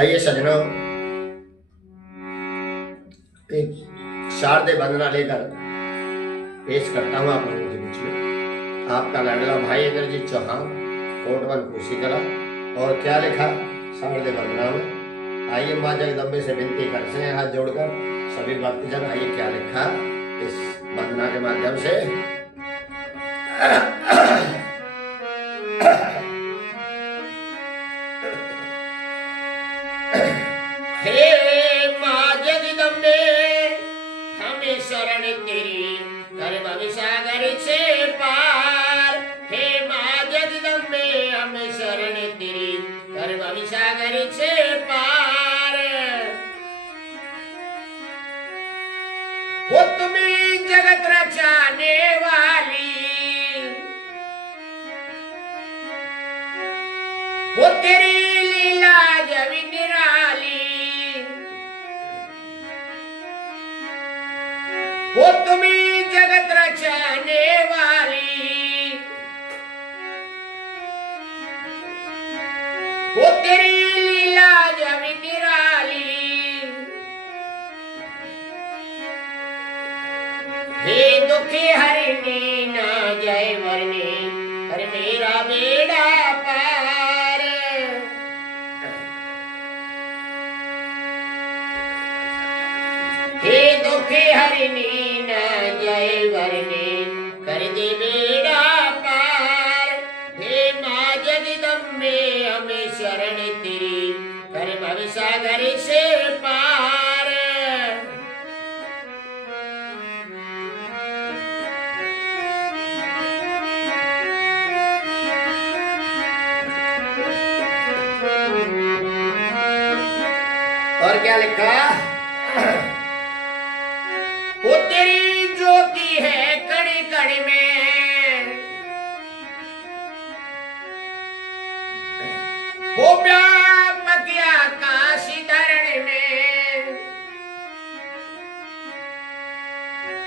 आइए सजनों, एक शारदीय वंदना लेकर पेश करता हूँ आप लोगों के बीच में। आपका लाडला भाई इंद्रजीत चौहान, कोट 1 कुशीकला। और क्या लिखा शारदीय वंदना में, आइए माँ जगदम्बे से विनती करते हैं हाथ जोड़कर सभी भक्तजन। आइए क्या लिखा इस वंदना के माध्यम से। हे माँ जगदम्बे हमें शरण तेरी, कर भव सागर से पार। हे माँ जगदम्बे हमें शरण तेरी, कर भव सागर से पार। वो तुम्ही जगत रचाने वाली, वो तेरी लीला जब निराली। वो तुम्ही जगत रचाने वाली, वो तेरी लीला जब निराली। हे दुखी हरिणी ना जय वरनी, कर मेरा बेड़ा पार। हे दुखी हरिणी ना जय वरनी, कर दे बेड़ा पार। हे माँ जगदम्बे हमें शरण तेरी, कर भव सागर से पार। और क्या लिखा, वो तेरी ज्योति है कण कण में, वो व्यापक आकाश धरण में,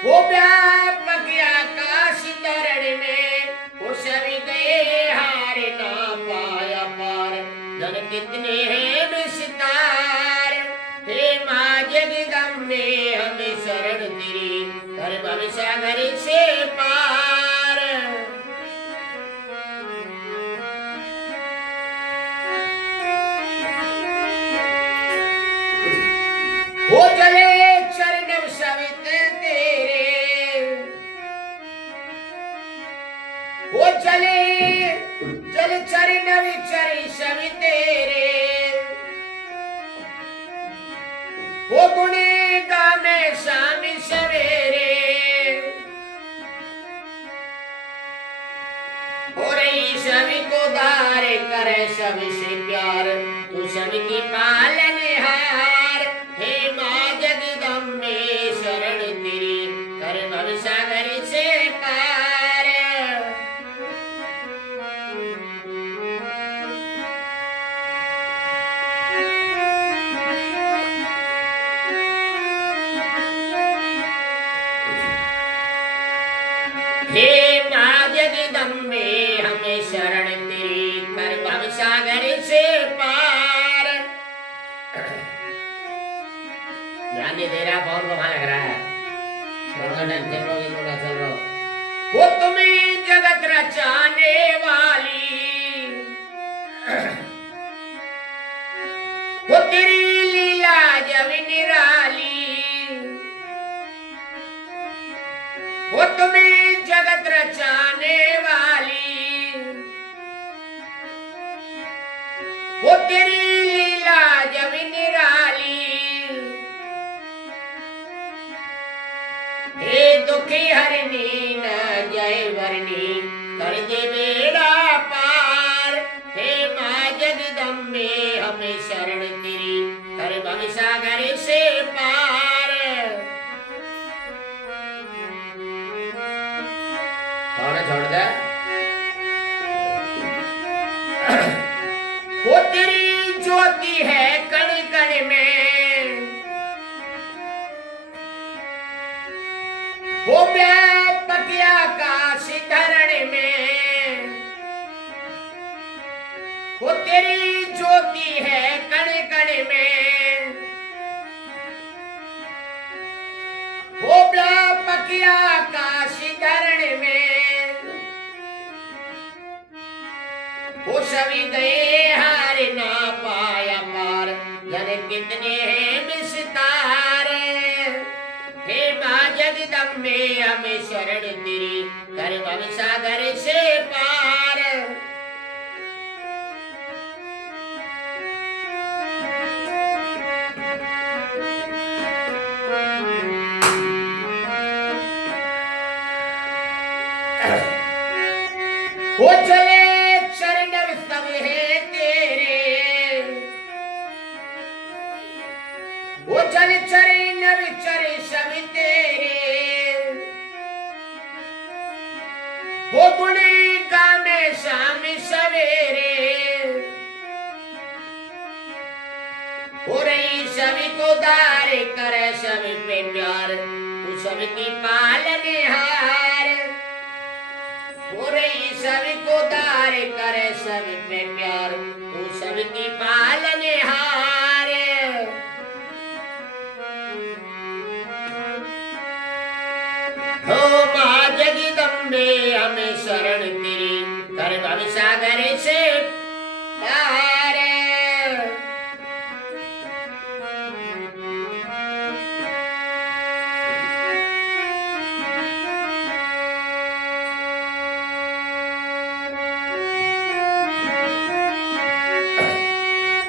वो व्यापक आकाश धरण में। वो सभी गए हार ना पाया पार, जन कितने हैं विस्तार। हे माँ जगदम्बे हमें शरण तेरी, कर भव सागर से पार। वो जले चरण सवित तेरे, वो जले जल चरण विचर सवि तेरे। वो गुणे गामे शाम सवेरे, हो रही सभी को दार करे सभी से प्यार, तू सभी की पालनहार। हे माँ जगदम्बे शरण तेरी, कर भव सागर से पार। हे माँ जगदम्बे हमें शरण तेरी, कर भव सागर से पार। ध्यान नहीं दे रहा, बहुत वहां लग रहा है। चल रहा। वो तुम्ही जगत रचाने वाली, वो तेरी लीला जब निराली। वो तुम्ही जगत रचाने वाली, वो तेरी लीला जब निराली। हे दुखी हरिणी ना जय वरनी, कर दे बेड़ा पार। हे माँ जगदम्बे हमें शरण तेरी, कर भव सागर से पार। छोड़ दे। वो तेरी ज्योति है कण कण में, वो व्यापक आकाश धरण में। वो तेरी ज्योति है कण कण सभी गए हार ना पाया पार, जाने कितने हैं विस्तार। हे माँ जगदम्बे हमें शरण तेरी, कर भव सागर से पार। वो चले चरण सब है तेरे, वो चल चरण चर सब तेरे। वो गुणी गाने शाम सवेरे, हो रही सभी को दार कर सब पे प्यार, तू सबकी पालनहार। हो रही सभी को दार करे सब पे प्यार, तू सबकी पालनहार। हो माँ जगदम्बे हमें शरण तेरी, कर भव सागर से पार।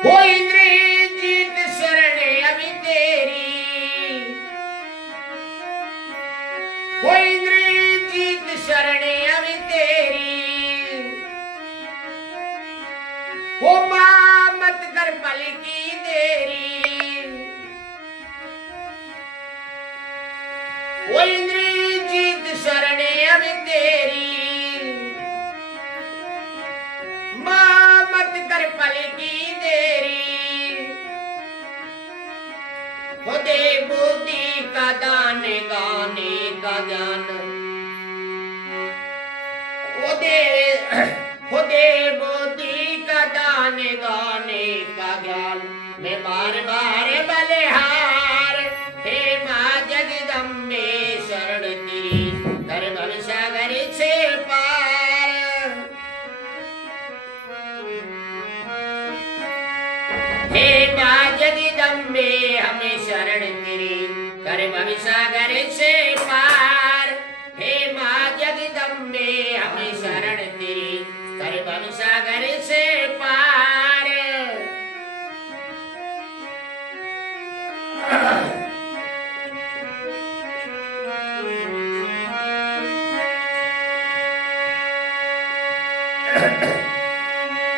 वो इंद्रजीत शरण अभी तेरी, वो इंद्रजीत शरण अभी तेरी। वो माँ मत कर पल की देरी, वो इंद्रजीत शरण अभी तेरी। माँ मत कर पल की देरी, हो दे बुद्धि का दान गाने का ज्ञान। हो दे बुद्धि का दान गाने का ज्ञान, मैं बार बार बलिहार। हे माँ जगदम्बे शरण तेरी, कर भव सागर से पार। हे माँ जगदम्बे हमें शरण तेरी, कर भव सागर से पार। हे माँ जगदम्बे हमें शरण तेरी, कर भव सागर से पार।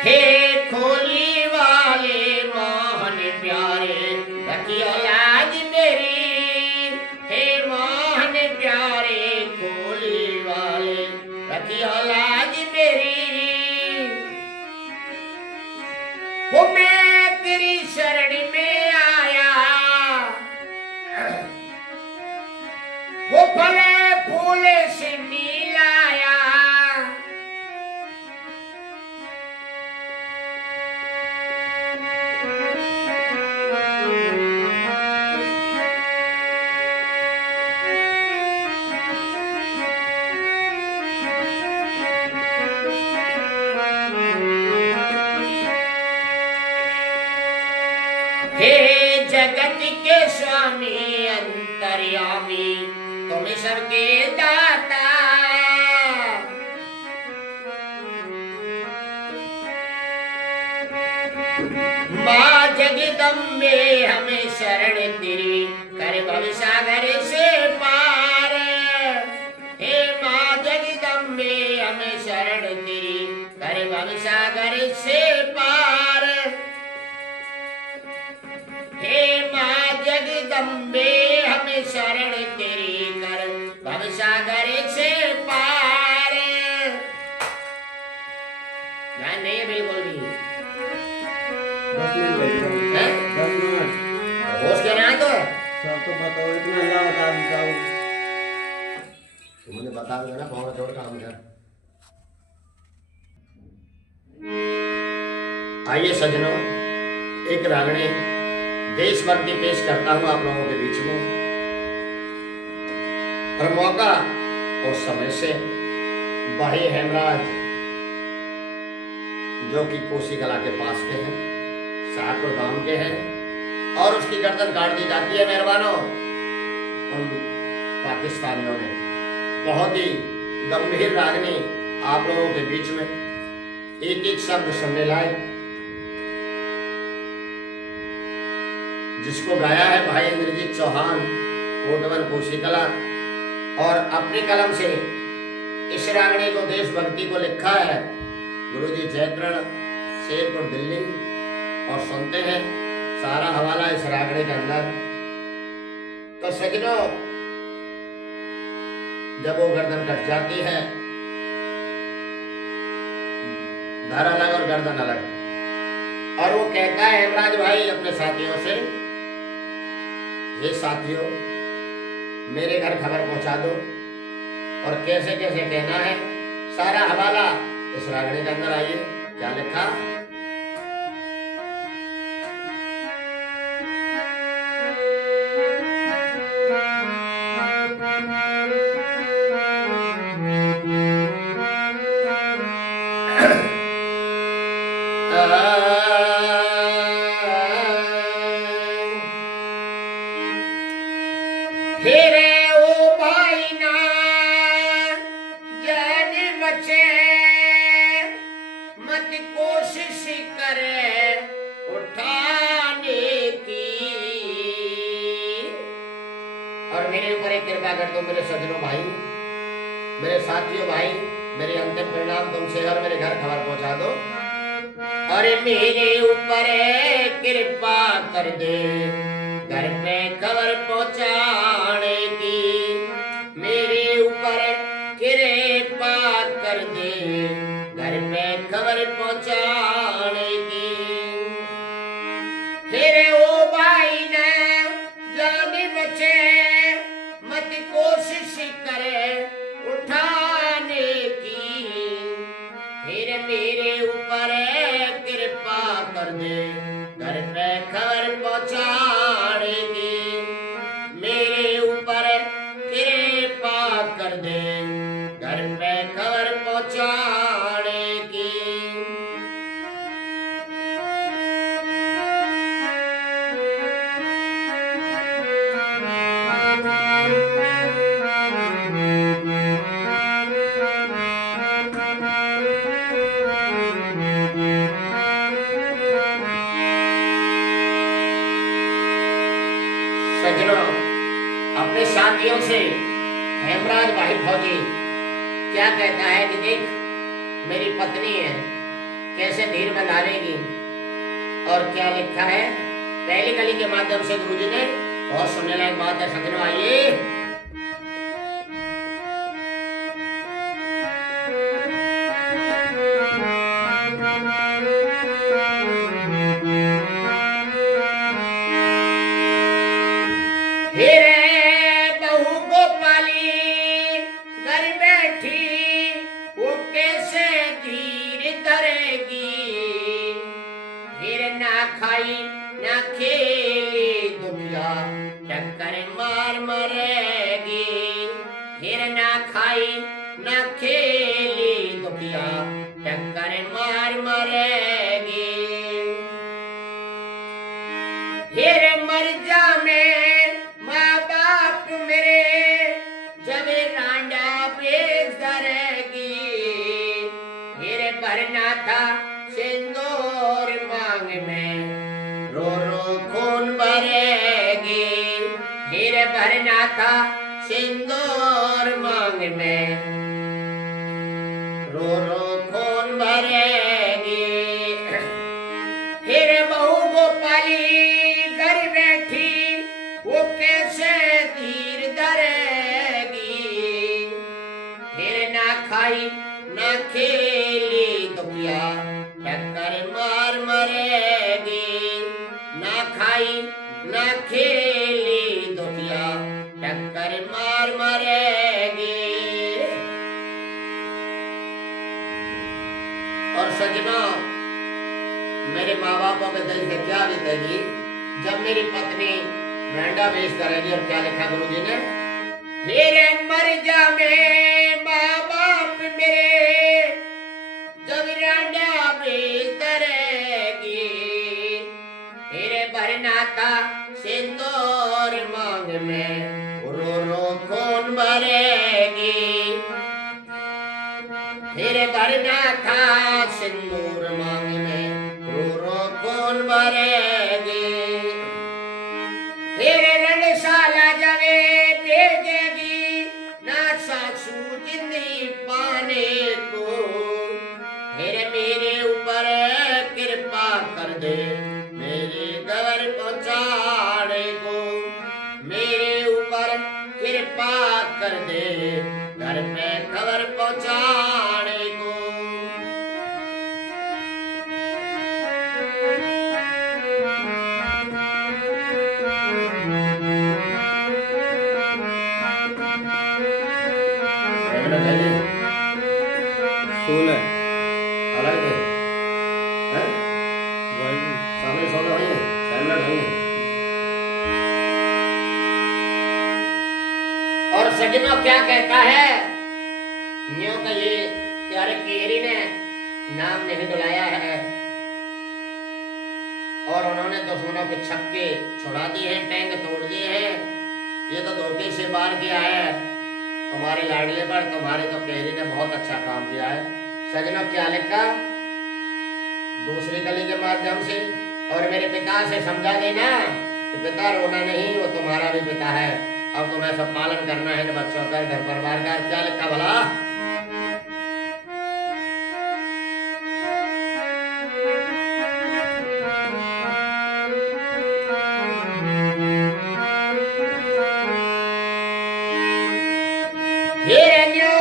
हे खोली वाले मोहन प्यारे, रखियो लाज मेरी। हे मोहन प्यारे खोली वाले, रखियो लाज मेरी। वो मैं तेरी शरण में आया, वो फले फूले से मिलाया। हे जगत के स्वामी अंतर्यामी, तुम सबके दाता। माँ जगदम्बे हमें शरण तेरी, कर भव सागर से पार। हे माँ जगदम्बे हमें शरण तेरी, कर भव सागर से पार। हे माँ जगदम्बे हमें शरण तेरी, कर भव सागर से पार। ध्यान नहीं है बिल्कुल भी। 10 मिनट हैं? 10 मिनट होश क्या ना तो सब तो बताओ, इतना अल्लाह बता देता हूँ। तुमने बता दिया ना, भाव छोड़ काम कर। आइए सज्जनों, एक रागणी देशभक्ति पेश करता हूं आप लोगों के बीच में। और मौका और समय से भाई हेमराज जो कि कोसी कला के पास के हैं, शाहपुर गांव के हैं, और उसकी गर्दन काट दी जाती है मेहरबानों उन पाकिस्तानियों ने। बहुत ही गंभीर रागनी आप लोगों के बीच में, एक एक शब्द सुनने लायक, जिसको गाया है भाई इंद्रजीत चौहान, कोटवन कोसी कला, और अपनी कलम से इस रागनी को, देशभक्ति को लिखा है गुरुजी जयकरण, शेरपुर दिल्ली। और सुनते हैं सारा हवाला इस रागनी के अंदर। तो सजनों, जब वो गर्दन कट जाती है, धर अलग और गर्दन अलग, और वो कहता है हेमराज भाई अपने साथियों से, ये साथियों मेरे घर खबर पहुंचा दो। और कैसे कैसे कहना है, सारा हवाला इस रागनी के अंदर। आइए क्या लिखा। फिरे ओ भाई ना जान बचे, मत कोशिश करे उठाने की। और मेरे ऊपर एक कृपा कर दो मेरे सज्जनों भाई, मेरे साथियों भाई, मेरे अंतिम परिणाम तुमसे, और मेरे घर खबर पहुंचा दो। अरे मेरे ऊपर कृपा कर दे घर पे खबर पहुंचाने की। मेरे ऊपर कृपा कर दे घर पे खबर पहुंचाने की। फिर ओ भाई ने जान बचे, मत कोशिश करे उठाने की। फिर मेरे ऊपर कृपा कर दे घर पे खबर पहुंचाने की। मेरे ऊपर कृपा कर दे घर पे खबर पहुंचाने की। सज्जनों, अपने साथियों से हेमराज भाई फौजी क्या कहता है कि देख मेरी पत्नी है, कैसे धीर बंधारेगी। और क्या लिखा है पहली कली के माध्यम से गुरुजी ने। बहुत सुनने लायक बात है सज्जनों, आइए। फिरे बहू को पाली घर बैठी, वो कैसे धीर धरेगी। फिर ना खाई ना खेली दुनिया, टक्कर मार मरेगी। फिर ना खाई ना खेली दुनिया, टक्कर मार मरेगी। फिर मर जा में माँ बाप मेरे, जब रांडा बेच धरेगी। फिर भरना था सिंदूर मांग में, रो रो खून भरेगी। फिर भरना था सिंदूर मांग में, रो रो खून भरेगी। फिर बहू गोपाली घर बैठी, वो कैसे धीर धरेगी। फिर ना खाई ना खेली दुनिया, टक्कर मार मरेगी। ना खाई ना खेली दुनिया, टक्कर मार मरेगी। और सज्जनों, मेरे माँ बापों के दिल से क्या बीतेगी जब मेरी पत्नी मेंढा बेच करेगी। और क्या लिखा गुरुजी ने, फिर मर जा में माँ बाप मेरे, जब रांडा बेच भरना था सिंदूर मांग में, रो रो कौन भरेगी। फिर भरना था सिंदूर मांग में, रो रो कौन भरेगी। फिर रणशाला जवे भेजेगी ना सासू जिंदगी पाने को। फिर मेरे ऊपर कृपा कर दे मेरे घर पहुंचाने को। मेरे ऊपर कृपा कर दे घर पे खबर पहुंचाने को। सोल है अलग है हैं? वही सामने 16 हुई है, 7 मिनट हुई है। और सजनों क्या कहता है, न्यू का ये प्यारे केरी ने नाम नहीं बुलाया है और उन्होंने दुश्मनों के छक्के छुड़ा दिए हैं, टैंक तोड़ दिए हैं। ये तो धोखे से बार किया है तुम्हारे लाडले पर। तुम्हारे तो केरी ने बहुत अच्छा काम किया है। सजनों क्या लिखा, दूसरी कली के माध्यम से और मेरे पिता से समझा देना कि पिता रोना नहीं, वो तुम्हारा भी पिता है। अब तुम्हें सब पालन करना है बच्चों का, घर परिवार का। क्या लिखा भला,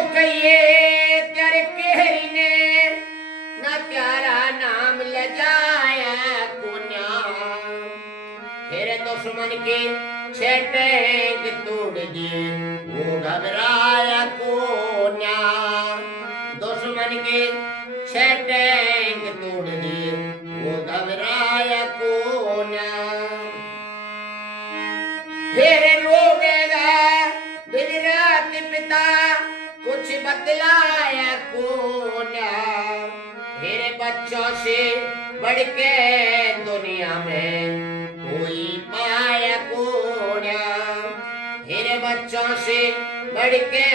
कहिए तेरे केहरी ने ना प्यारा नाम लजाया कुन्या। तेरे दुश्मन के छेटेंग तोड़ दिए वो घबराया कोन्या। दुश्मन के छेटेंग तोड़ दिए वो घबराया कोन्या। फिर रोवेगा दिन रात पिता कुछ बतलाया कोन्या। मेरे बच्चों से बढ़ के दुनिया में कोई पाया कोन्या। मेरे बच्चों से बढ़ के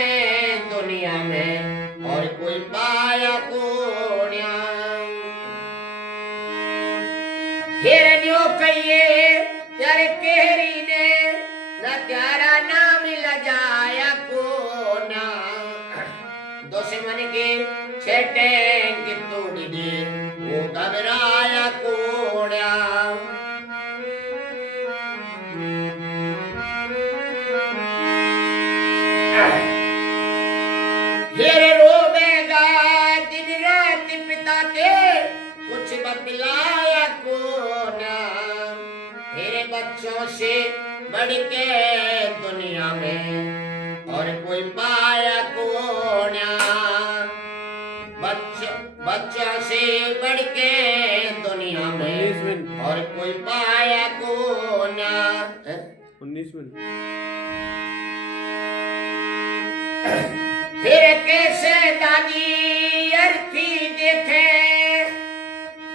दुनिया में और कोई पाया कोन्या। हिरण्यो कहिए तेरे केहरी ने न प्यारा नाम लजाया कोन्या। दुश्मन के छेटेंग तोड़ दिए वो घबराया कोन्या। फिर रोवेगा दिन रात पिता के कुछ बतलाया कोन्या। मेरे बच्चों से बढ़ के दुनिया में और कोई पाया कोन्या। बच्चों से बढ़ के दुनिया में और कोई पाया कोन्या। 19 मिनट। फिर कैसे दादी अर्थी देखे,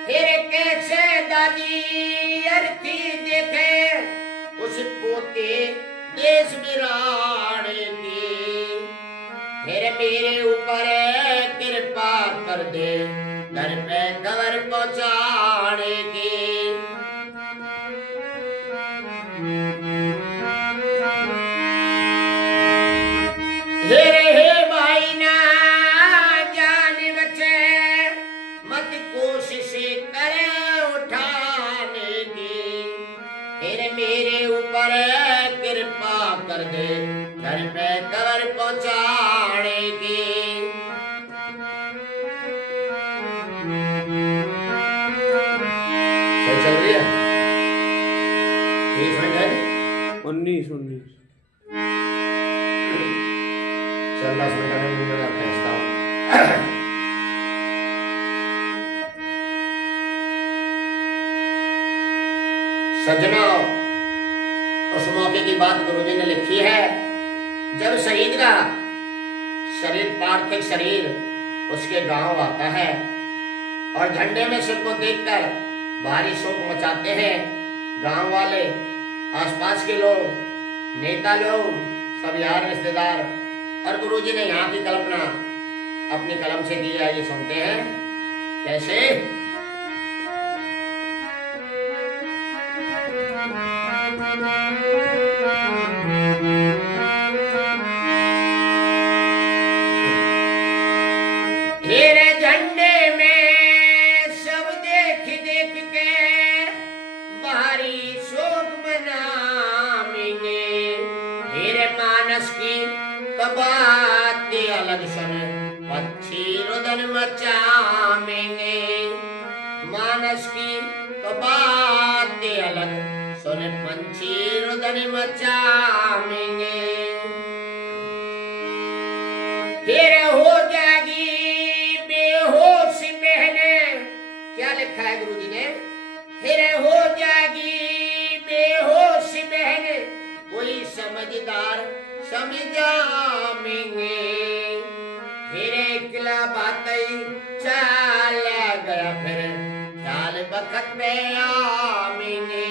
फिर कैसे दादी अर्थी देखे उस पोते देश बिराने की। फिर मेरे ऊपर कृपा कर दे घर पे खबर पहुंचाने की। हे भाई ना जान बचे मत कोशिश करे उठाने की। फिर मेरे ऊपर कृपा कर दे घर पे खबर पहुंचाने की। सही चल रही है 30 मिनट है 19 चल 10 मिनट में मैं भेजता हूँ। सज्जनों, उस मौके की बात गुरुजी ने लिखी है जब शहीद का शरीर, पार्थिव शरीर उसके गांव आता है और झंडे में सिर को देखकर भारी शोक मचाते हैं। गांव वाले, आसपास के लोग, नेता लोग, सब यार रिश्तेदार, और गुरुजी ने यहाँ की कल्पना अपनी कलम से की है। ये सुनते हैं कैसे। हेरे झंडे में सब देख देख के बाहरी शोक मनाएंगे। हेरे मानस की तो बात अलग सुन, पक्षी रुदन मचाएंगे। मानस की तो बात अलग सुन, पंछी रुदन मचाएंगे। फिर हो जाएगी बेहोश बहने, क्या लिखा है गुरुजी ने। फिर हो जाएगी बेहोश बहने, कोई समझदार समझाएंगे। फिर एकला बातें चला गया, फिर ख्याल वक्त में आएंगे।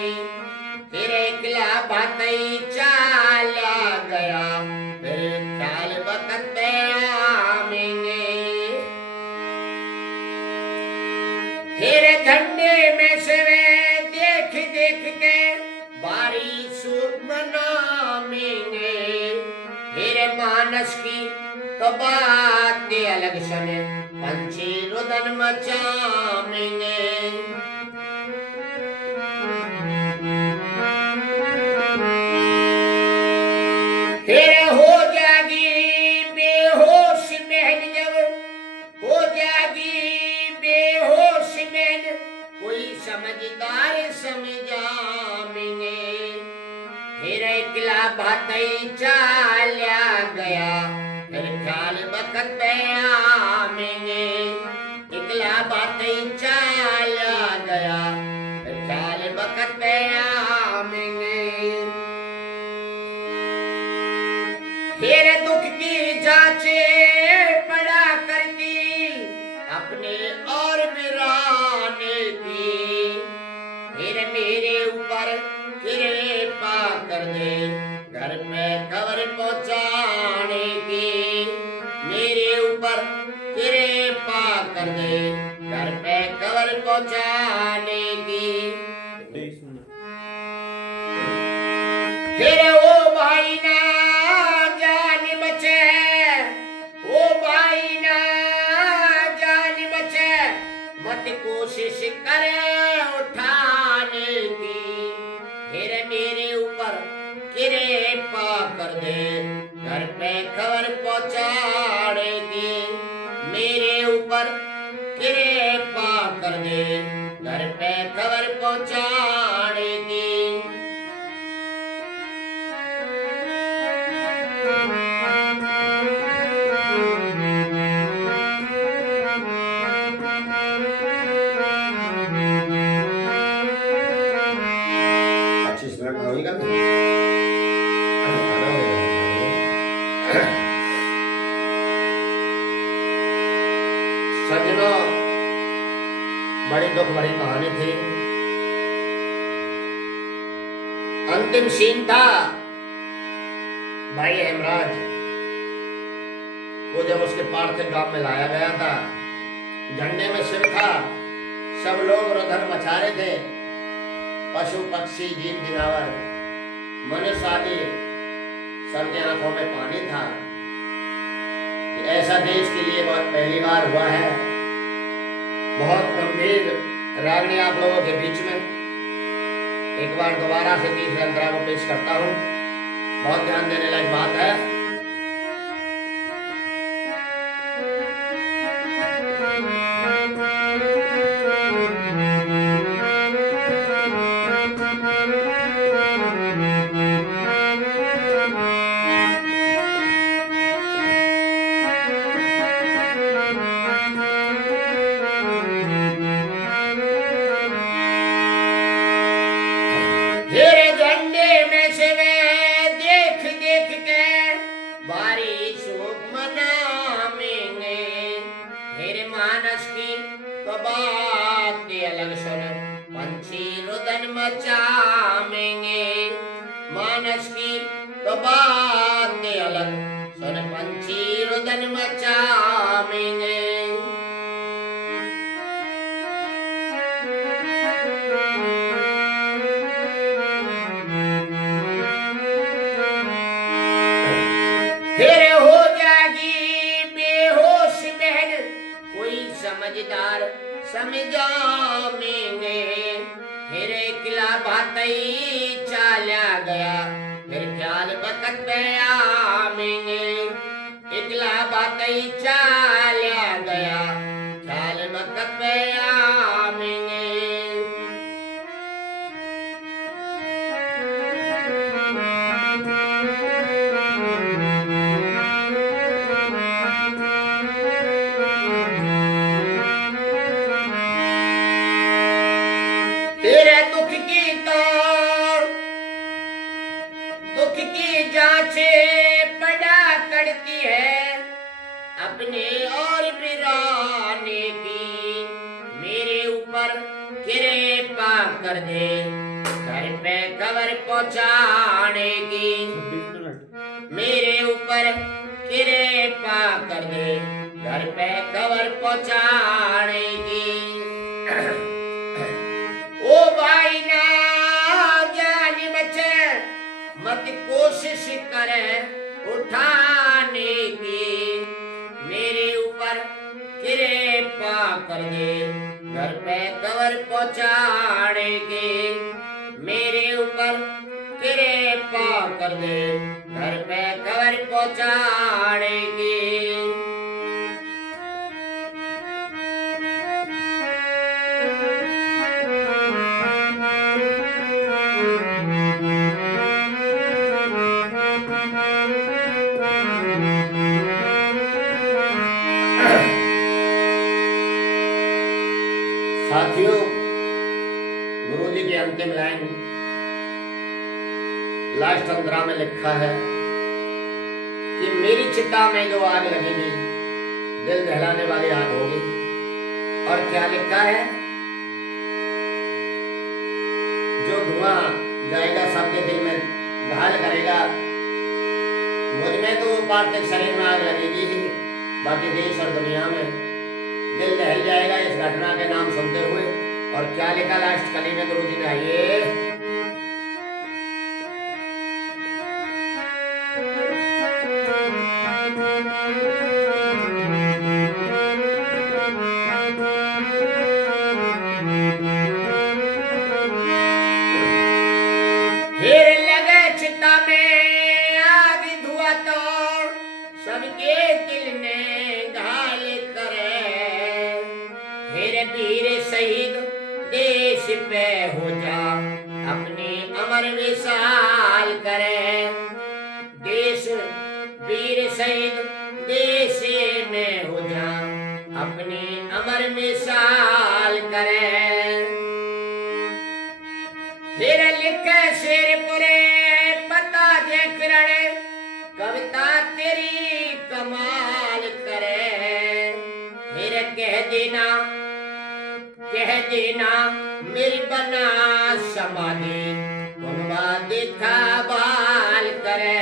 फिर एकला बातें चला गया, फिर ख्याल वक्त में आएंगे। फिर झंडे में से वे देख देख के बारी सुख मनाएंगे। फिर मानस की तो बात अलग सुने, पंछी रुदन मचाएंगे। फिर हो जाएगी बेहोश बहन, जब हो जाएगी बेहोश बहन, कोई समझदार समझाएंगे। फिर एकला बातें चला गया, फिर ख्याल वक्त में आएंगे। एकला बातें चला गया, फिर ख्याल वक्त में आएंगे। फिर दुख की जांचे पड़ा करती अपने और वीराने की। फिर मेरे ऊपर कृपा कर दे, घर में खबर पहुंचाने की। मेरे ऊपर कृपा कर दे, घर पे खबर पहुंचाने की। 23 में फिर ओ भाई ना जान बचे, ओ भाई ना जान बचे, मत कोशिश करे उठाने की। फिर मेरे ऊपर कृपा कर दे, घर पे खबर पहुंचाने की। मेरे ऊपर कृपा कर दे, घर पे खबर पहुंचाने की। अच्छी से बैठना होगा ना? सज्जनों, बड़ी दुख भरी कहानी थी। अंतिम सीन था भाई हेमराज को जब उसके पार्थिव गांव में लाया गया था। झंडे में सिर था, सब लोग रुदन मचा रहे थे। पशु पक्षी जीव जनावर मनुष्य आदि सबके आंखों में पानी था। ऐसा देश के लिए बहुत पहली बार हुआ है। बहुत गंभीर रागनी आप लोगों के बीच में एक बार दोबारा से तीसरे अंतरा को पेश करता हूँ। बहुत ध्यान देने लायक बात है। झंडे में से वे देख देख के मचावेंगे। मानस की तो बात अलग, सुन पंछी रुदन मचावेंगे। फिर हो जाएगी बेहोश बहन, कोई समझदार समझावेंगे। फिर किला भातई चाला गया, फिर ख्याल बकत पे आवेंगे। इकला भातई चाला गया, ख्याल बकत पे आवेंगे। तेरे दुख की जांचे पड़ा करती है, अपने और बिराने की। मेरे ऊपर कृपा कर दे, घर पे खबर पहुंचाने की। 26 मिनट। मेरे ऊपर कृपा कर दे, घर पे खबर पहुंचाने की। ओ भाई ना जान बचे, मत कोशिश करे उठाने की। मेरे ऊपर कृपा कर दे, घर पे खबर पहुंचाने की। मेरे ऊपर कृपा कर दे, घर पे खबर पहुंचाने की। साथियों, गुरु जी की अंतिम लाइन लास्ट अंतरा में लिखा है कि मेरी चिता में जो आग लगेगी, दिल दहलाने वाली आग होगी। और क्या लिखा है? जो धुआं जाएगा सबके दिल में घायल करेगा। मुझ में तो पार्थिव शरीर में आग लगेगी ही, बाकी देश और दुनिया में दिल दहल जाएगा इस घटना के नाम सुनते हुए। और क्या लिखा लास्ट कली में गुरु जी ने? आइए, फिर लगे चिता में आग धुआं तो सबके दिल में घायल करे। फिर वीर शहीद देश पे हो जा, अपनी अमर मिसाल करे। देश वीर शहीद देश में हो जा, अपनी अमर मिसाल करे। फिर लिखे शेर पुरे पता जे किरण, कविता तेरी कमाल करे। फिर कह देना मेरी बना समाधि, कुनबा देखा बाल करे।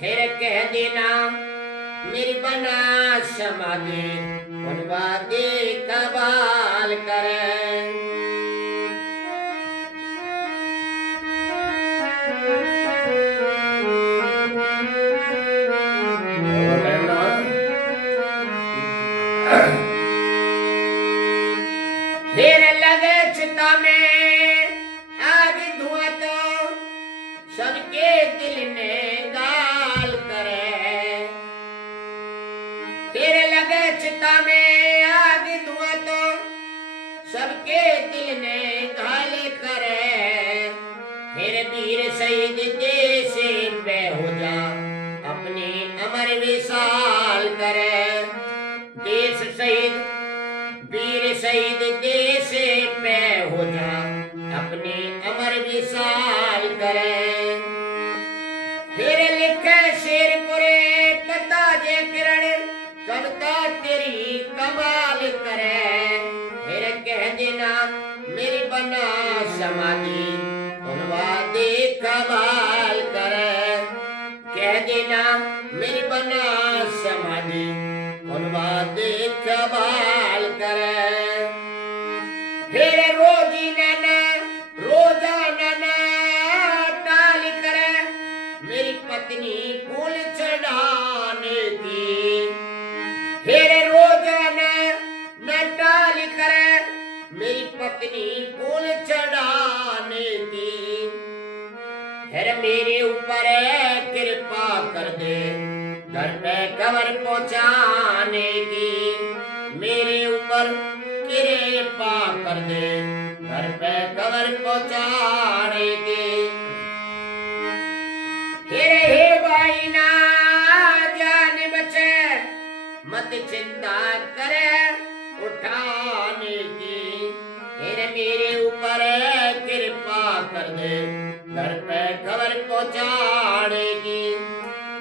फिर कह देना मेरी बना समाधि, कुनबा देखा बाल करे। फिर लगे चिता में आग धुआं तो सबके दिल में गाल करे। फिर लगे चिता में आग धुआं तो सबके दिल में घायल करे। फिर वीर शहीद देश पे हो जा, अपनी अमर विशाल करे। देश शहीद वीर शहीद देश पे हो जा, अपनी अमर विशाल करे। फिर लिखे शेर पुरे पता जे किरण, कविता तेरी कमाल करे। फिर कह देना मेरी बना समाधि उनवादे कमाल करे, कह देना मेरी बना समाधि उनवादे कमाल करे। फिर रोजाना टाल करे, मेरी पत्नी फूल चढ़ाने की। फिर रोजाना न टाल करे, मेरी पत्नी फूल चढ़ाने की। फिर मेरे ऊपर कृपा कर दे, घर पे कवर पहुंचाने की। मेरे ऊपर कृपा कर दे, घर पे कवर पहुंचाने की। हे भाई ना जान बचे, मत चिंता करे उठाने की। फिर मेरे ऊपर कृपा कर दे, घर पे खबर पहुंचाने की।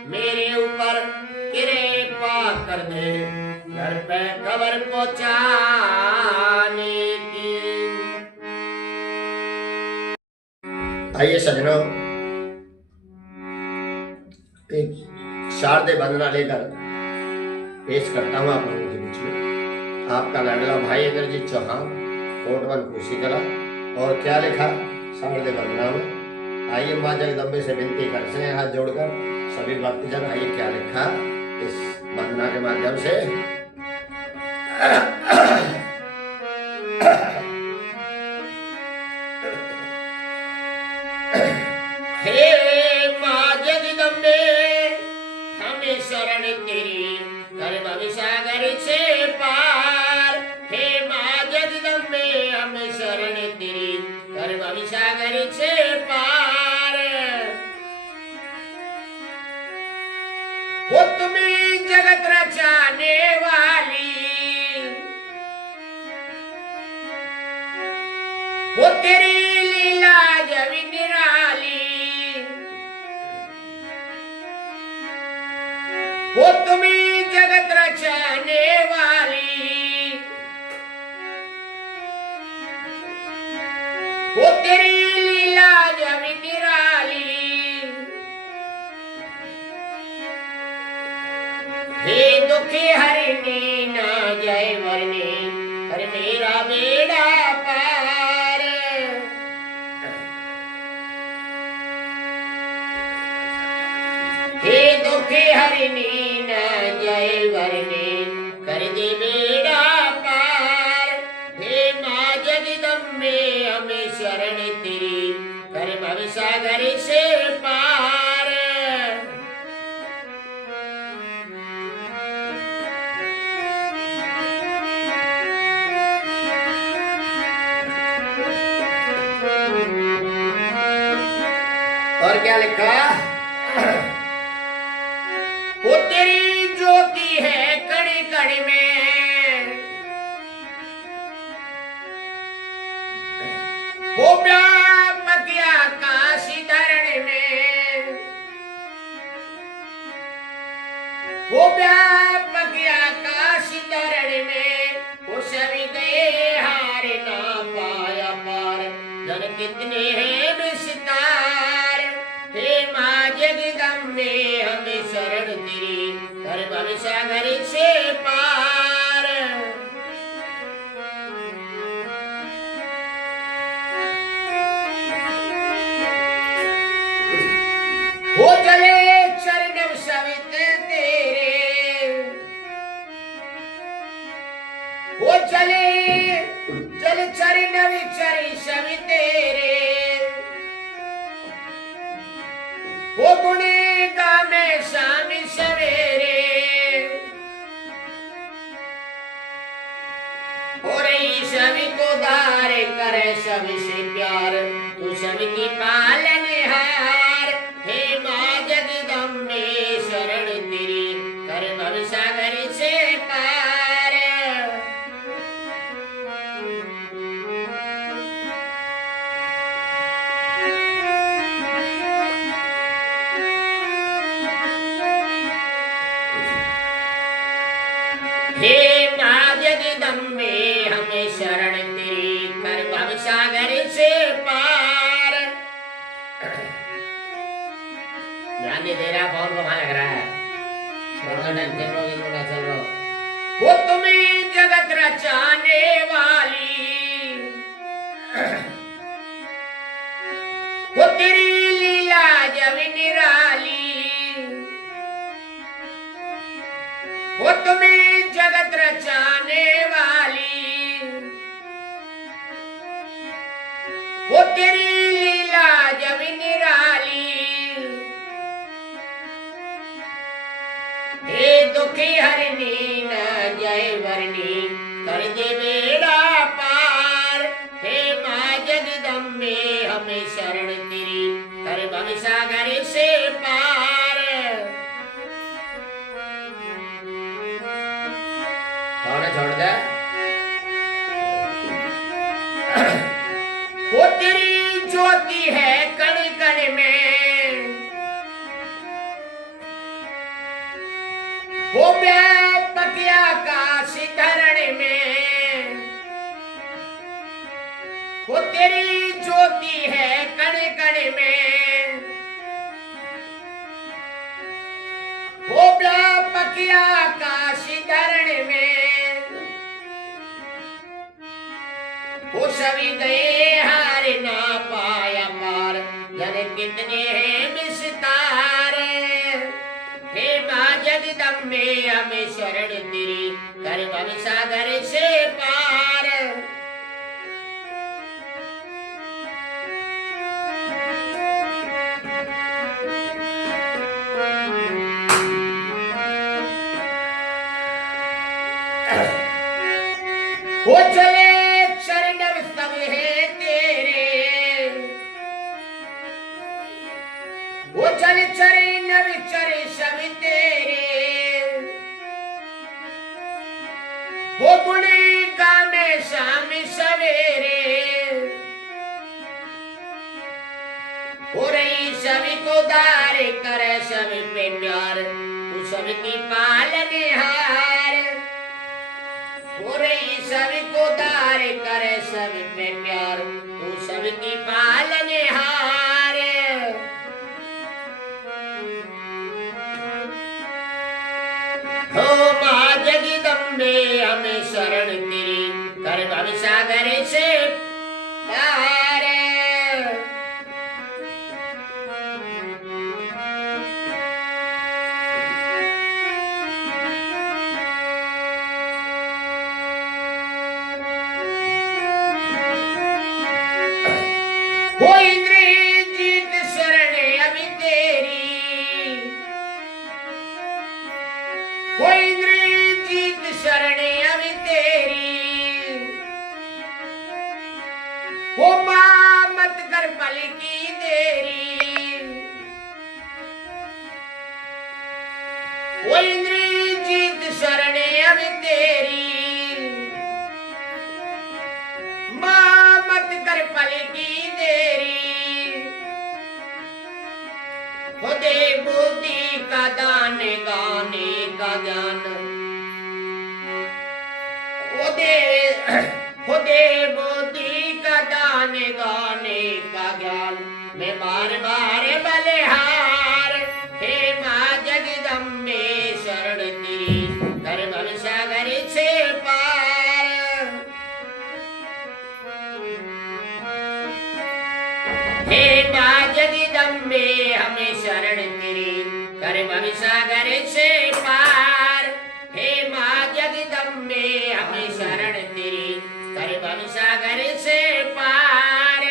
मेरे ऊपर कृपा कर दे, घर पे खबर पहुंचाने की। आइए सजनों, एक शारदे वंदना लेकर पेश करता हूँ आप लोगों के बीच में आपका लाडला भाई इंद्रजीत चौहान, कोटवन कुशीतला। और क्या लिखा शारदे वंदना में, आइए माँ जगदम्बे से विनती करते हैं हाथ जोड़कर सभी भक्तजन। आइए क्या लिखा इस वंदना के माध्यम से। हे माँ जगदम्बे हमें शरण तेरी, कर भवसागर से पार। हे माँ जगदम्बे हमें शरण तेरी, कर भवसागर से पार। वो तुम्हें जगत रचाने वाली, वो तेरी लीला जब निराली। वो तुम्हें जगत रचाने वाली, वो तेरी लीला जब निराली। हे दुखी हरिणी ना जय वरनी, कर मेरा बेड़ा पार। हे दुखी हरिणी ना जय वरनी, कर दे बेड़ा पार। हे माँ जगदम्बे हमें शरण तेरी, कर भवसागर से पार। और क्या लिखा, वो तेरी ज्योति है कड़ी कड़ी में, वो व्यापक आकाश धरण में। वो व्यापक आकाश धरण में, वो सभी गए हार ना पाया पार। जन कितने हैं विस्तार, हे माँ जगदम्बे हमें शरण तेरी, कर भवसागर से पार। वो चले चरण सवित तेरे, वो चले चल चरण विचरी सवि तेरे। वो गुणे गामे शाम सवेरे, हो रही सभी को दार करे सभी से प्यार। तू सभी की पालनहार, हे माँ जगदम्बे शरण तेरी, कर भवसागर से पार। हे माँ जगदम्बे हमें शरण तेरी, कर भवसागर से पार। ध्यान नहीं दे रहा, फोन को वहां लग रहा है। छोड़ो टेंशन लो, इसको ना चल रहा। वो तुम्हें जगत रचाने वाली, वो तेरी लीला जब निराली, वो तुम्हें जगत रचाने वाली, वो तेरी लीला जब निराली। हे दुखी हरनी न जय वरनी, कर दे बेड़ा पार। हे माँ जगदम्बे हमें शरण तेरी, कर भव सागर से पार। छोड़ दे। वो तेरी ज्योति है कण कण में, वो व्यापक आकाश धरण में। वो तेरी ज्योति है कण कण में, वो व्यापक आकाश धरण में। वो सभी गए हार ना पाया पार, जाने कितने हैं विस्तार। हे माँ जगदम्बे हमें शरण तेरी, कर भव सागर से पार। वो चले शरणव सब है तेरे, वो चल चरणव चर सब तेरे। वो गुणी गामे शाम सवेरे, हो रही सभी को दार, करे सब पे प्यार, तू सबकी पालनहार। हो रही सभी को दार, करे सब पे प्यार, तू सबकी पालनहार। हो माँ जगदम्बे हमें शरण तेरी, कर भव सागर से पार। वो इंद्रजीत शरण अभी तेरी, वो इंद्रजीत शरण अभी तेरी। वो माँ मत कर पल की देरी, वो इंद्रजीत शरण अभी तेरी। माँ मत कर पल की देरी, हो दे बुद्धि का दान गाने का ज्ञान। हो दे बुद्धि का दान गाने का ज्ञान। मैं बार बार बलिहार, हे माँ जगदम्बे शरण तेरी, कर भव सागर से पार। हे माँ जगदम्बे हमें शरण तेरी, कर भव सागर से पार। हे माँ जगदम्बे हमें शरण तेरी, कर भव सागर से पार।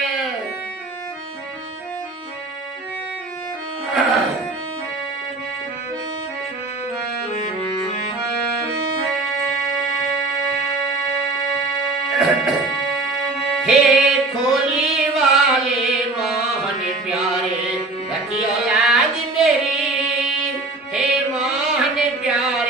हे खोली वाले मोहन प्यारे, रखियो लाज मेरी। हे मोहन प्यारे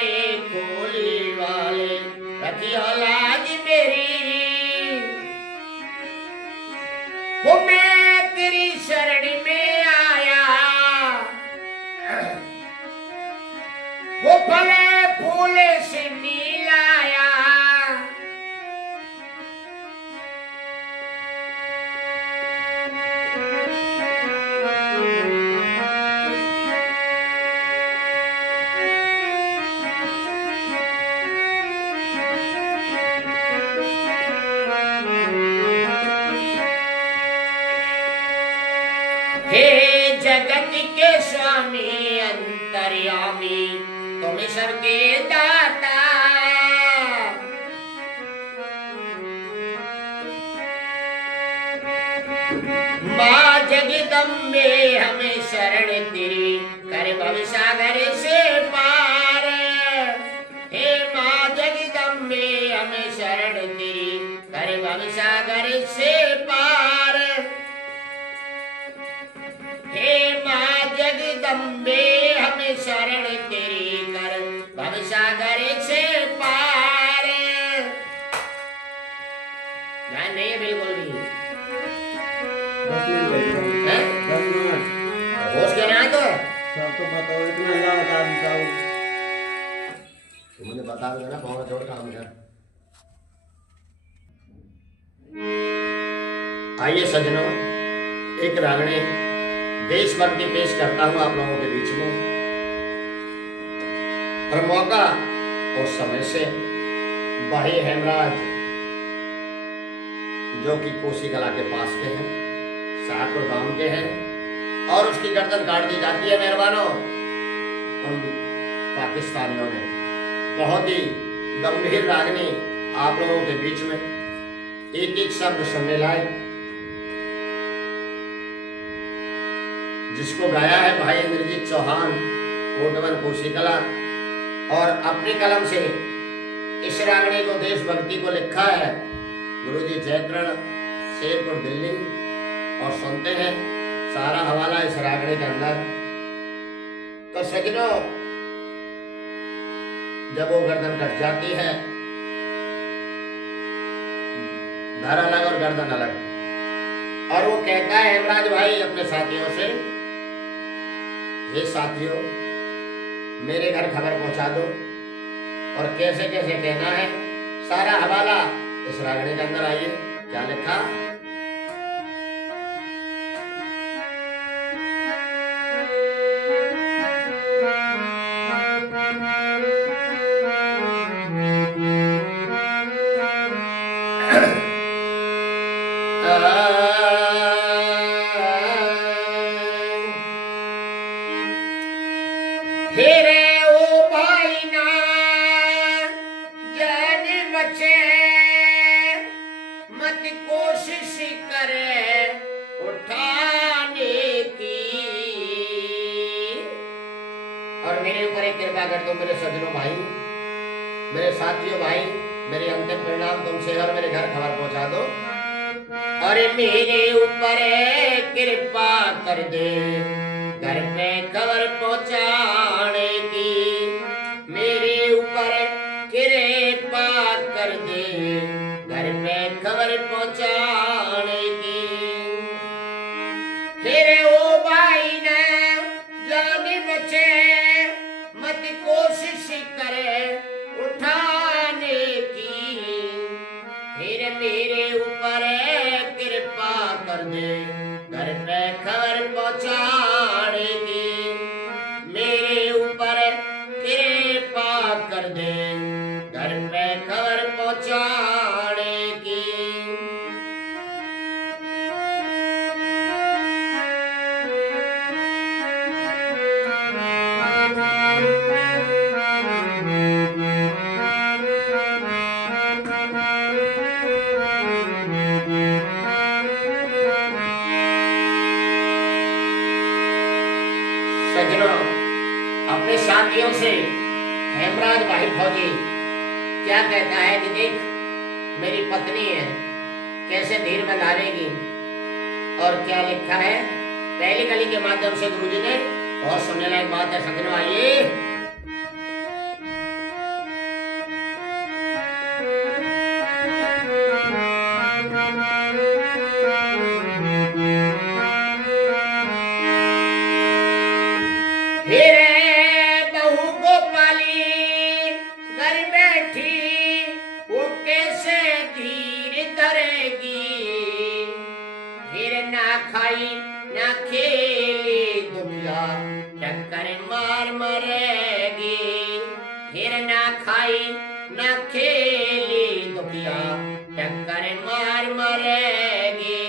हे जगत के स्वामी अंतर्यामी तुम सबके दाता। माँ जगदम्बे हमें शरण तेरी कर भवसागर से पार। हे माँ जगदम्बे हमें शरण तेरी कर भवसागर से पार। हे माँ जगदम्बे हमें शरण तेरी कर भवसागर से पार। ध्यान नहीं है बिल्कुल भी। 10 मिनट लगेगा। हैं? 10 मिनट। होश क्या ना तो सब तो बताओ, इतना अल्लाह बता बताओ। तुमने बता दिया ना बहुत जोर काम कर। आइए सजनों, एक रागणी देशभक्ति पेश करता हूं आप लोगों के बीच में। और मौका और समय से भाई हेमराज जो कि कोसी कला के पास के हैं, शाहपुर गांव के हैं, और उसकी गर्दन काट दी जाती है मेहरबानों उन पाकिस्तानियों ने। बहुत ही गंभीर रागनी आप लोगों के बीच में, एक एक शब्द सुनने लायक, जिसको गाया है भाई इंद्रजीत चौहान कोटवन कोसी कला, और अपनी कलम से इस रागनी को देशभक्ति को लिखा है गुरुजी जयतरण शेरपुर दिल्ली। और सुनते हैं सारा हवाला इस रागनी के अंदर। तो सजनों, जब वो गर्दन कट जाती है, धर अलग और गर्दन अलग, और वो कहता है हेमराज भाई अपने साथियों से, हे साथियों मेरे घर खबर पहुंचा दो। और कैसे कैसे कहना है सारा हवाला इस रागनी के अंदर। आइए क्या लिखा। हेरे ओ भाई ना जान बचे, मत कोशिश करे उठाने की। और मेरे ऊपर एक कृपा कर दो मेरे सज्जनों भाई, मेरे साथियों भाई, मेरे अंतिम परिणाम तुमसे और मेरे घर खबर पहुंचा दो। अरे मेरे ऊपर कृपा कर दे घर पे खबर पहुंचाने की। मेरे ऊपर कृपा कर दे घर पे खबर पहुंचाने की। फिर ओ भाई ने जान बचे, मत कोशिश करे उठाने की। फिर मेरे ऊपर कृपा कर दे घर पे खबर पहुंचाने की। मेरे ऊपर कृपा कर दे घर पे खबर पहुंचाने की। सज्जनों, अपने साथियों से हेमराज भाई फौजी क्या कहता है कि देख मेरी पत्नी है, कैसे धीर बंधारेगी। और क्या लिखा है पहली कली के माध्यम से गुरुजी ने। बहुत सुनने लायक बात है सज्जनों, आइए। हेरे बहू को पाली घर बैठी, वो कैसे धीर धरेगी। फिर ना खाई ना खेली दुनिया टक्कर मार मरेगी। फिर ना खाई ना खेली दुनिया टक्कर मार मरेगी।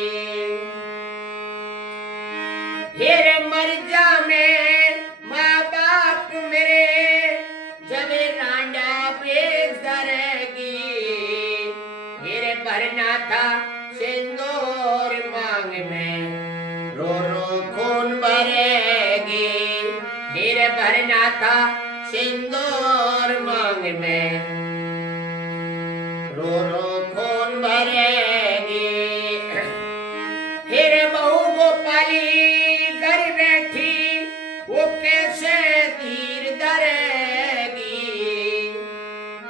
फिर मर जा मैं माँ बाप मेरे जब रांडा बेच करेगी। फिर भरना था सिंदूर मांग में रो रो खून भरेगी। फिर भरना था सिंदूर मांग में रो रो खून भरेगी। फिर बहू गोपाली घर बैठी वो कैसे धीर धरेगी।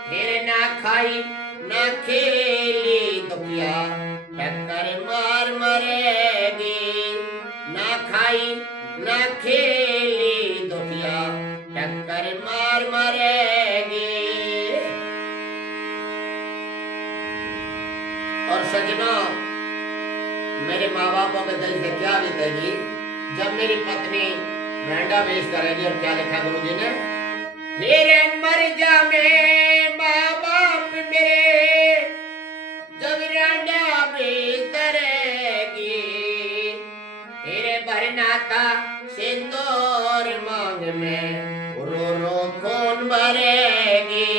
फिर ना खाई ना खेली दुखिया टक्कर मार मरेगी। ना खाई ना खेली दुखिया टक्कर मार मरेगी। और सजना मेरे माँ बापों के दिल से क्या बीतेगी जब मेरी पत्नी मेंढा बेच करेगी। और क्या लिखा गुरु जी ने, मेरे मर जा मैं माँ बाप मेरे जब रांडा बेच करेगी। तेरे भरना था सिंदूर मांग में रो रो खून भरेगी।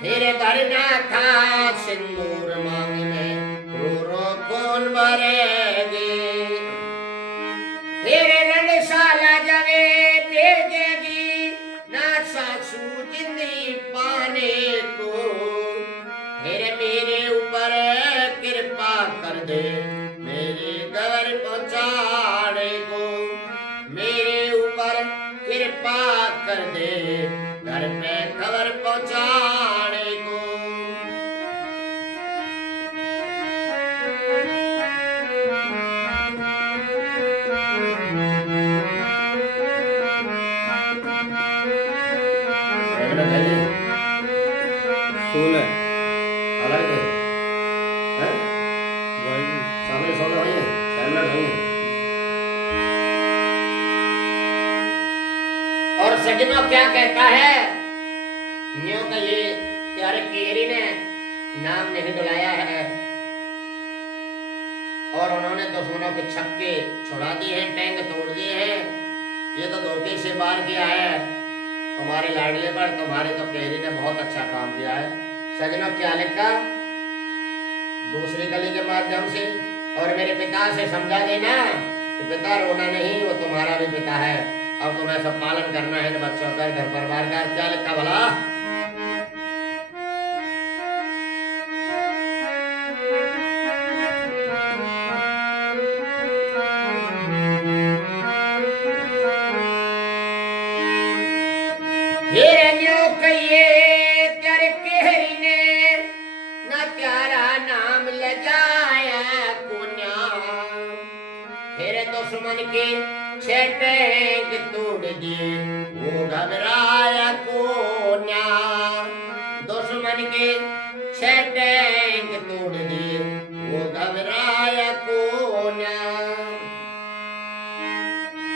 फिर भरना था सिंदूर मांग में रो रो खून भरेगी। फिर रणशाला जगे भेजेगी ना सासू जिंदगी पाने को। फिर मेरे ऊपर कृपा कर दे मेरे घर पहुंचाने को। मेरे ऊपर कृपा कर दे घर पे खबर पहुंचाने को। सोलह अलग है हैं? वही सामने 16 हुई है, 6 मिनट हुई है। और सजनों क्या कहता है न्यू का ये प्यारे केरी ने नाम नहीं बुलाया है। और उन्होंने दुश्मनों के छक्के छुड़ा दिए हैं, टैंक तोड़ दिए हैं। ये तो धोखे से बार किया है तुम्हारे लाडले पर। तुम्हारे तो केरी ने बहुत अच्छा काम किया है। सजनों क्या लिखा, दूसरी गली के माध्यम से और मेरे पिता से समझा देना कि पिता रोना नहीं, वो तुम्हारा भी पिता है। अब तुम्हें सब पालन करना है बच्चों का, घर परिवार का। क्या लिखा भला, कहिए तेरे केहरी ने न प्यारा नाम लजाया कुन्या। तेरे दुश्मन के छेटेंग तोड़ दिए वो घबराया कुन्या। दुश्मन के छेटेंग तोड़ दिए वो घबराया कुन्या।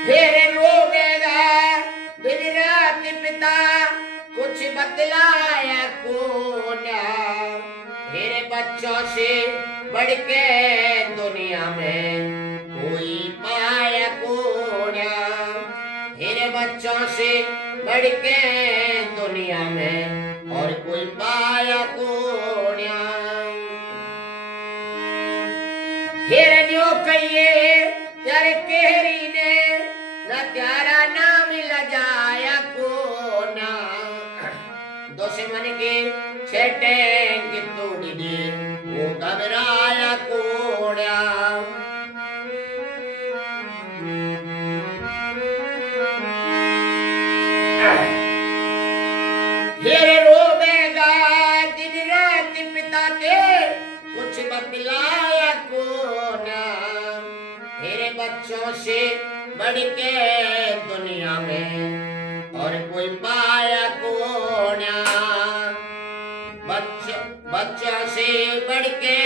फिर रोवेगा दिन रात पिता कुछ बतलाया कोना। मेरे बच्चों से बढ़ के दुनिया में कोई पाया कोना। मेरे बच्चों से बढ़ के दुनिया में और कोई पाया कोना। हिरण्यो कहिए तेरे केहरी ने न प्यारा नाम लजाया कोना। दुश्मन के छेटेंग तोड़ दिए वो घबराया कोड़ा। फिर रोवेगा दिन रात पिता के कुछ बतलाया कोना। मेरे बच्चों से बढ़ के दुनिया में और कोई पाया कोना। बच्चों से बढ़ के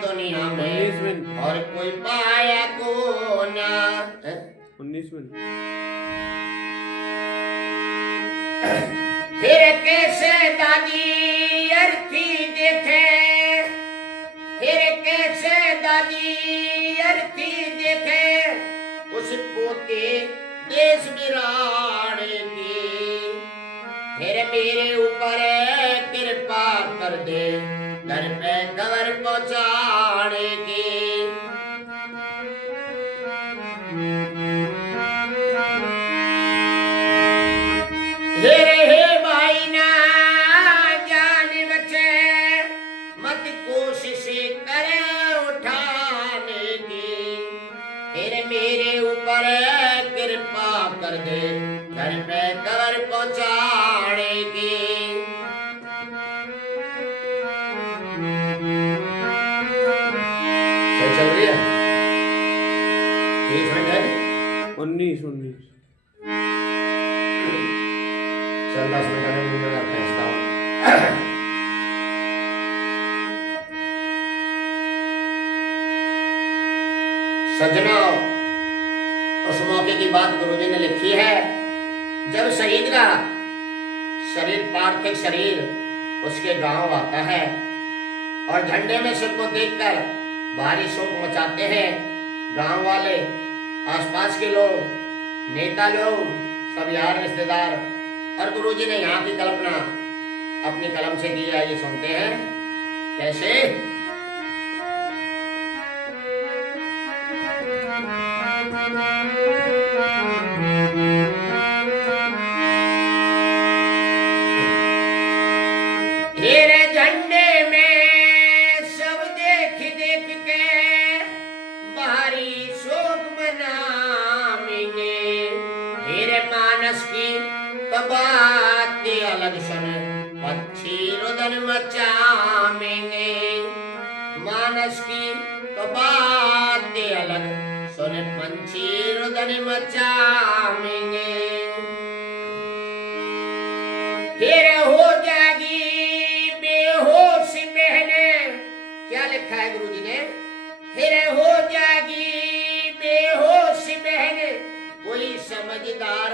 दुनिया में और कोई पाया कोना। 19 मिनट। फिर कैसे दादी अर्थी देखे, फिर कैसे दादी अर्थी देखे। होते देश बिराने की, फिर मेरे ऊपर कृपा कर दे घर पे खबर पहुंचाने की। हे भाई ना जान बचे, मत कोशिश करे उठाने की, फिर मेरे ऊपर कृपा कर दे घर पे खबर पहुंचाने की। सही चल रही है? 30 मिनट है? 19 चल 10 मिनट में खींचता हूँ। सज्जनों, उस मौके की बात गुरुजी ने लिखी है जब शहीद का शरीर, पार्थिव शरीर उसके गांव आता है और झंडे में सिर को देखकर भारी शोक मचाते हैं गांव वाले, आसपास के लोग, नेता लोग, सब यार रिश्तेदार। और गुरुजी ने यहाँ की कल्पना अपनी कलम से की है, ये सुनते हैं कैसे। तेरे झंडे में सब देख देख के बाहरी शोक मनाएंगे, तेरे मानस की तो बात अलग सुन पक्षी रुदन मचाएंगे, मानस की तो बात अलग सुन पंछी रुदन मचाएंगे। फिर हो जाएगी बेहोश बहने, क्या लिखा है गुरुजी ने, फिर हो जाएगी बेहोश बहने, कोई समझदार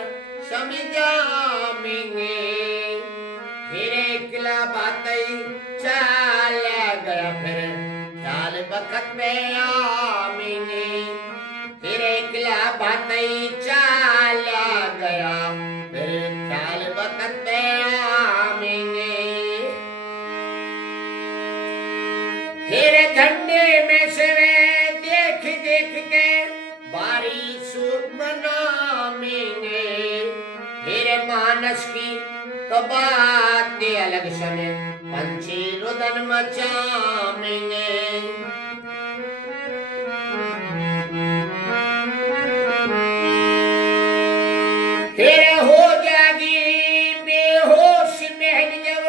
समझाएंगे, फिर एकला बातें चला गया, फिर ख्याल वक्त में आएंगे, फिर एकला बातें चला गया, फिर ख्याल वक्त में आएंगे। फिर झंडे में से देख देख के बारी सूख मनाएंगे, फिर मानस की तो बात अलग सुने पंछी रुदन मचाएंगे। फिर हो जाएगी बेहोश बहन, जब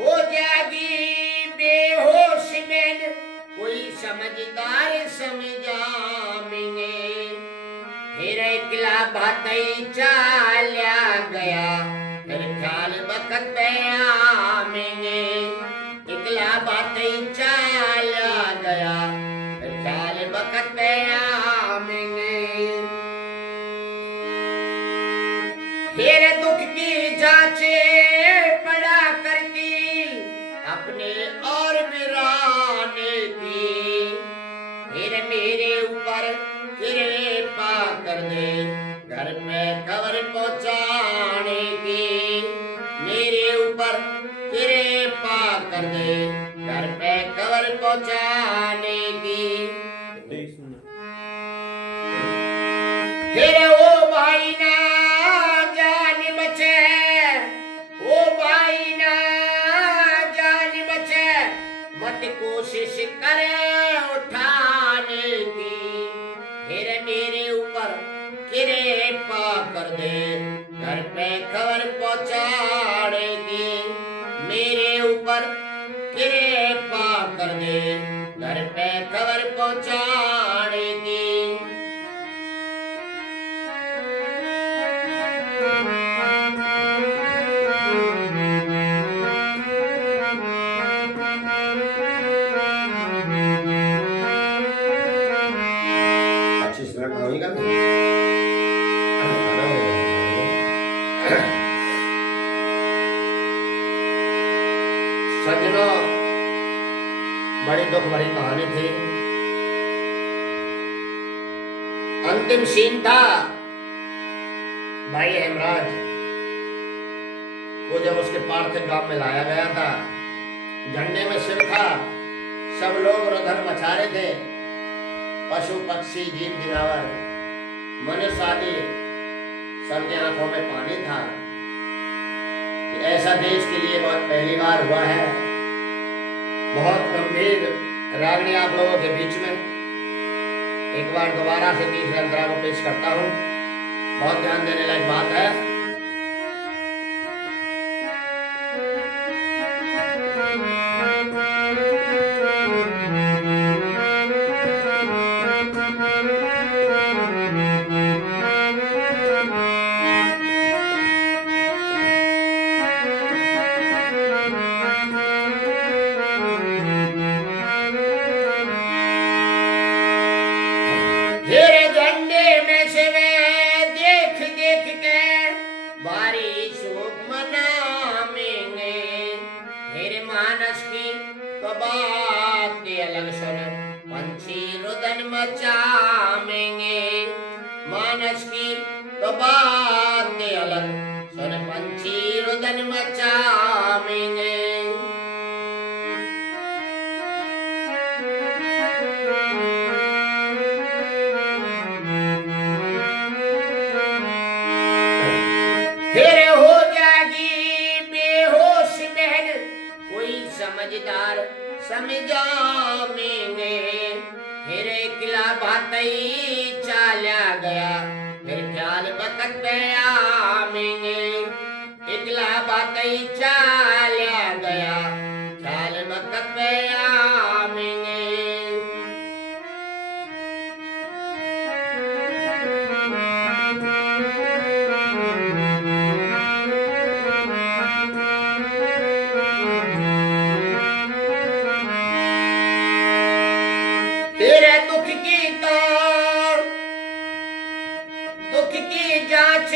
हो जाएगी बेहोश बहन, कोई समझदार समझाएंगे, फिर एकला बातें चला गया, फिर ख्याल वक्त में आएंगे, एकला बातें चला गया, फिर ख्याल वक्त में आएंगे। फिर दुख की जांचे पड़ा करती अपने और बिराने की, फिर मेरे ऊपर कृपा कर दे घर में खबर पहुंचाने की, मेरे ऊपर कृपा कर दे घर पे खबर पहुंचाने की। 23 मिनट। फिर ओ भाई ना जान बचे, ओ भाई ना जान बचे, मत कोशिश करे उठाने की, फिर मेरे ऊपर कृपा कर दे घर पे खबर पहुंचाने की, मेरे ऊपर कृपा कर दे घर पे खबर पहुंचाने की। सज्जनों, बड़ी दुख भरी कहानी थी। अंतिम सीन था भाई हेमराज को जब उसके पार्थिव गांव में लाया गया था, झंडे में सिर था, सब लोग रुदन मचा रहे थे, पशु पक्षी जीव जनावर मनुष्य आदि सबके आंखों में पानी था कि ऐसा देश के लिए बहुत पहली बार हुआ है। बहुत गंभीर रागनी आप लोगों के बीच में एक बार दोबारा से तीसरे अंतरा को पेश करता हूँ। बहुत ध्यान देने लायक बात है। तेरे झंडे में से वे देख देख के बारिश मनाएंगे। तेरे मानस की तो बात अलग सुन, पंछी रुदन मचाएंगे। मानस की तो बात अलग सुन, पंछी रुदन मचाएंगे। फिर हो जाएगी बेहोश बहन, कोई समझदार समझाएंगे। फिर किला भातई चाला गया, फिर ख्याल बकत पे आएंगे। इकला भातई चाला गया, ख्याल बकत पे आएंगे। तेरे दुख की जांच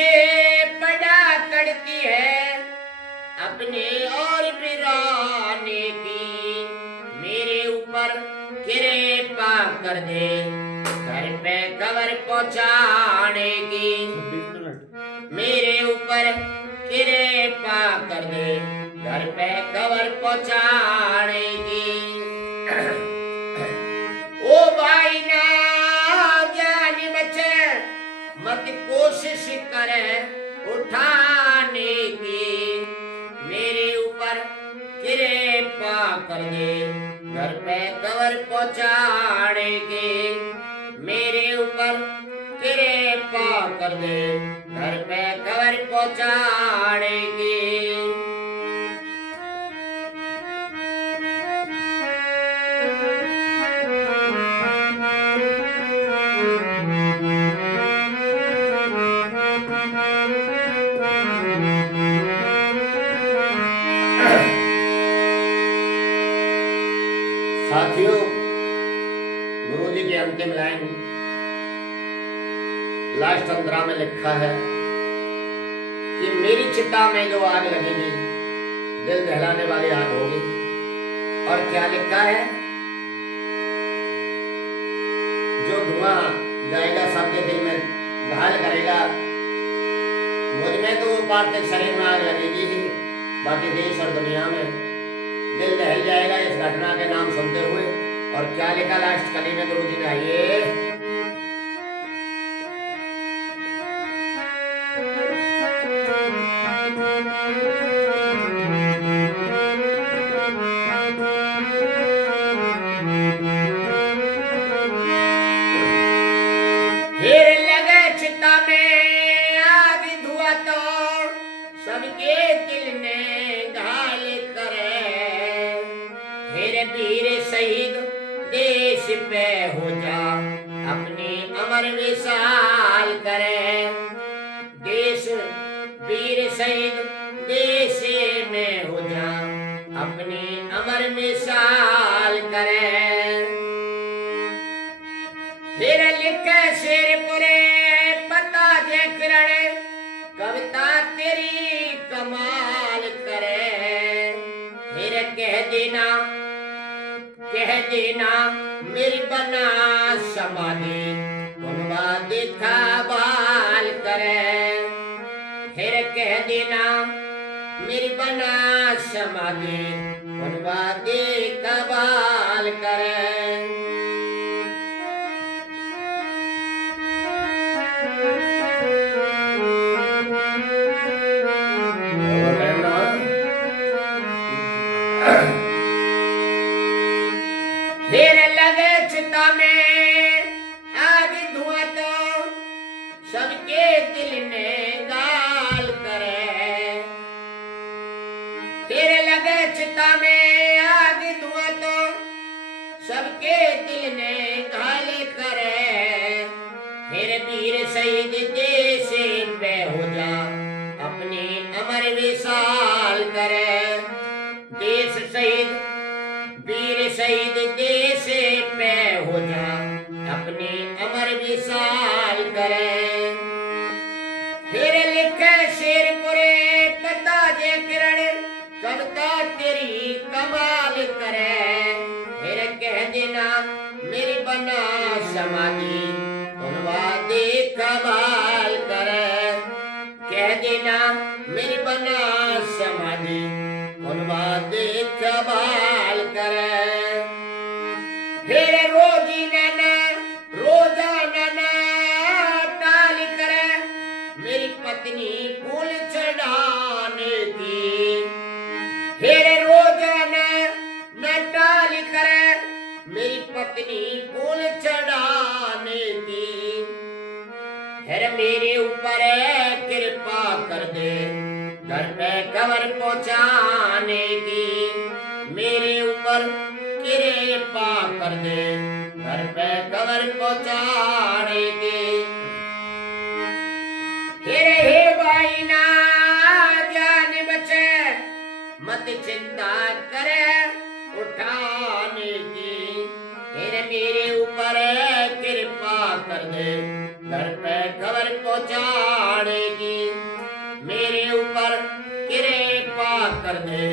पड़ा करती है, अपने और बिराने की। मेरे ऊपर कृपा कर दे, घर पे खबर पहुंचाने की। 26 मिनट। मेरे ऊपर कृपा कर दे, घर पे खबर पहुंचाने की। ओ भाई ना जान बचे, मत कोशिश करे उठाने की। मेरे ऊपर कृपा कर दे, घर पे खबर पहुंचाने की। मेरे ऊपर कृपा कर दे, घर पे खबर पहुंचाने की। साथियों, गुरु जी की अंतिम लाइन लास्ट अंतरा में लिखा है कि मेरी चिता में जो आग लगेगी, दिल दहलाने वाली आग होगी। और क्या लिखा है? जो धुआं जाएगा सबके दिल में घायल करेगा। मुझ में तो पार्थिव शरीर में आग लगेगी ही, बाकी देश और दुनिया में दिल दहल जाएगा इस घटना के नाम सुनते हुए। और क्या लिखा लास्ट कली में गुरु जी ने? आइए, फिर लगे चिता में आग, धुआं तो सबके दिल ने घायल करे। फिर वीर शहीद देश पे हो जा, अपनी अमर विशाल करे। देश वीर शहीद देश में हो जा, अपनी अमर मिसाल करे। फिर लिखे शेर पुरे पता जे किरण, कविता तेरी कमाल करे। फिर कह देना मेरी बना समाधि, कुनवा दे कह देना मेरी बना समाधि बनवा दे कबाल करे। फिर लगे चिता में आग धुआं तो सबके दिल में गाल करे। फिर लगे चिता में आग धुआं तो सबके दिल में घायल करे। फिर वीर शहीद देश पे हो जा अपनी अमर विशाल करे। देश शहीद वीर शहीद देश पे हो जा अपनी अमर विशाल करे। फिर लिखे शेरपुरे पता जे किरण कविता तेरी कमाल करे। फिर कह देना मेरी बना समाधि बनवा दे कमाल करे। कह देना मेरी बना समाधि बनवा दे कमाल करे। फिर रोजाना टाल करे मेरी पत्नी फूल चढ़ाने की। फिर रोजाना न टाल करे मेरी पत्नी फूल चढ़ाने की। फिर मेरे ऊपर कृपा कर दे घर पे कवर पहुंचाने की। मेरे ऊपर कृपा कर दे घर पे कवर पहुंचाने की। फिर हे भाई ना जान बचे मत चिंता करे उठाने की। फिर मेरे ऊपर कृपा कर दे घर पे खबर पहुंचाने की। मेरे ऊपर कृपा कर दे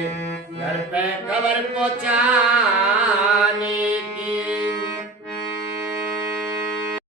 घर पे खबर पहुंचाने